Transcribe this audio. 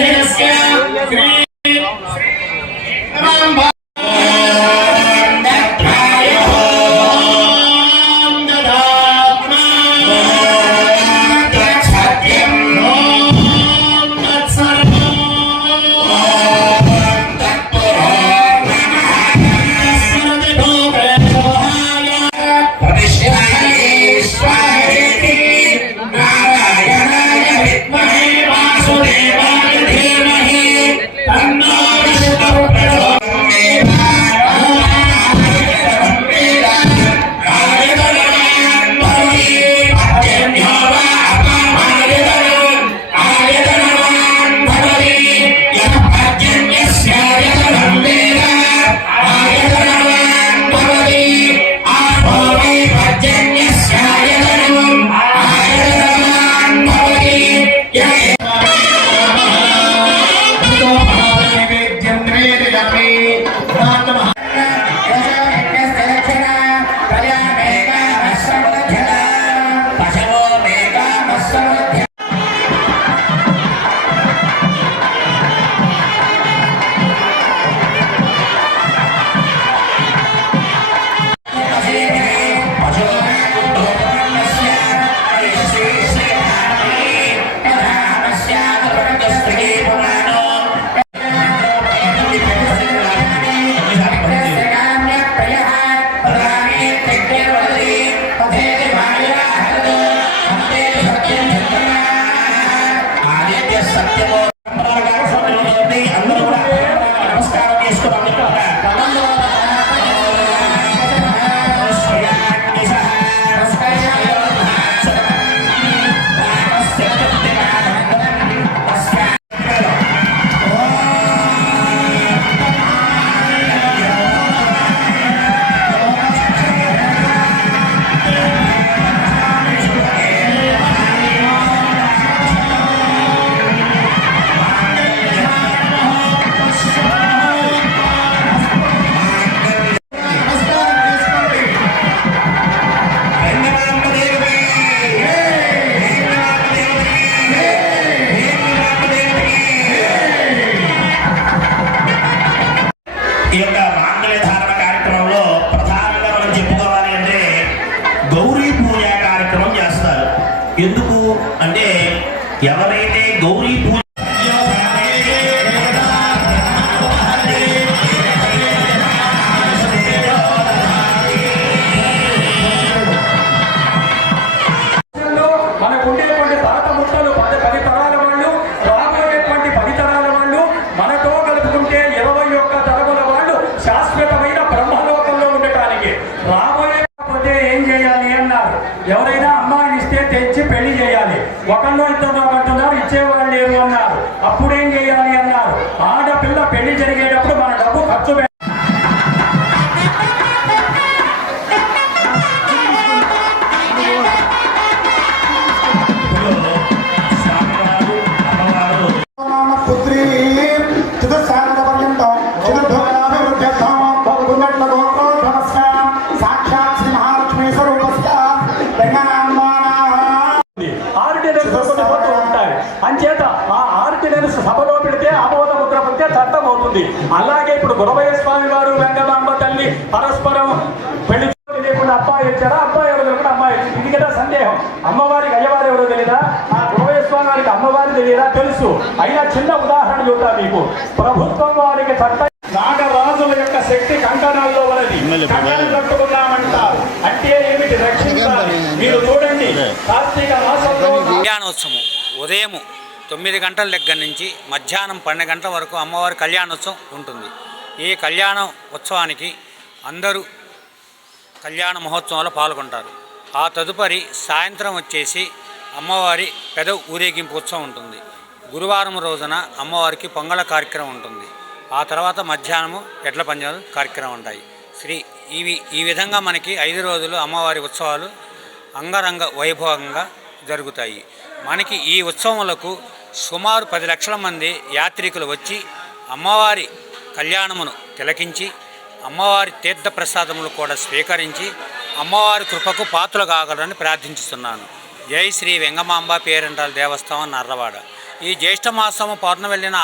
మధ్యాంతరహినస్య శ్రీ గౌరీ పూజ కార్యక్రమం చేస్తారు. ఎందుకు? అంటే ఎవరైతే గౌరీ పూజ శాశ్వతమైన ఒకళ్ళు ఇద్దరు అంటున్నారు ఇచ్చేవాళ్ళు లేరు అన్నారు. అప్పుడేం చేయాలి? అవుతుంది అలాగే ఇప్పుడు గురవయ్య స్వామి వారు వెంగమాంబ తల్లి పరస్పరం పెళ్ళి లేకుండా అబ్బాయి వచ్చారా అబ్బాయి ఎవరు తెలియకుండా అమ్మాయి వచ్చింది. ఇది కదా సందేహం. అమ్మవారికి అయ్యవారు ఎవరో తెలియదా ఆ గురవయ్య స్వామి వారికి అమ్మవారి తెలియదా తెలుసు. అయినా చిన్న ఉదాహరణ చూద్దాం మీకు. ప్రభుత్వం వారికి చట్ట నాగరాజుల యొక్క శక్తి కంకణాల్లో ఉన్నది. కంకణం కట్టుకున్నామంటారు. అంటే ఏమిటి? రక్షించాలి. మీరు చూడండి. కార్తీక మాసంలో కళ్యాణోత్సవం ఉదయం తొమ్మిది గంటల దగ్గర నుంచి మధ్యాహ్నం పన్నెండు గంటల వరకు అమ్మవారి కళ్యాణోత్సవం ఉంటుంది. ఈ కళ్యాణ ఉత్సవానికి అందరూ కళ్యాణ మహోత్సవంలో పాల్గొంటారు. ఆ తదుపరి సాయంత్రం వచ్చేసి అమ్మవారి పెద ఊరేగింపు ఉత్సవం ఉంటుంది. గురువారం రోజున అమ్మవారికి పొంగళ కార్యక్రమం ఉంటుంది. ఆ తర్వాత మధ్యాహ్నము ఎడ్ల పంజాలు కార్యక్రమం ఉంటాయి. శ్రీ ఇవి ఈ విధంగా మనకి ఐదు రోజులు అమ్మవారి ఉత్సవాలు అంగరంగ వైభవంగా జరుగుతాయి. మనకి ఈ ఉత్సవములకు సుమారు పది లక్షల మంది యాత్రికులు వచ్చి అమ్మవారి కళ్యాణమును తిలకించి అమ్మవారి తీర్థ ప్రసాదములు కూడా స్వీకరించి అమ్మవారి కృపకు పాత్రలు కాగలరని ప్రార్థించుతున్నాను. జై శ్రీ వెంగమాంబ పేరెంటాల దేవస్థానం నర్రవాడ. ఈ జ్యేష్ఠ మాసము పౌర్ణమి వెళ్ళిన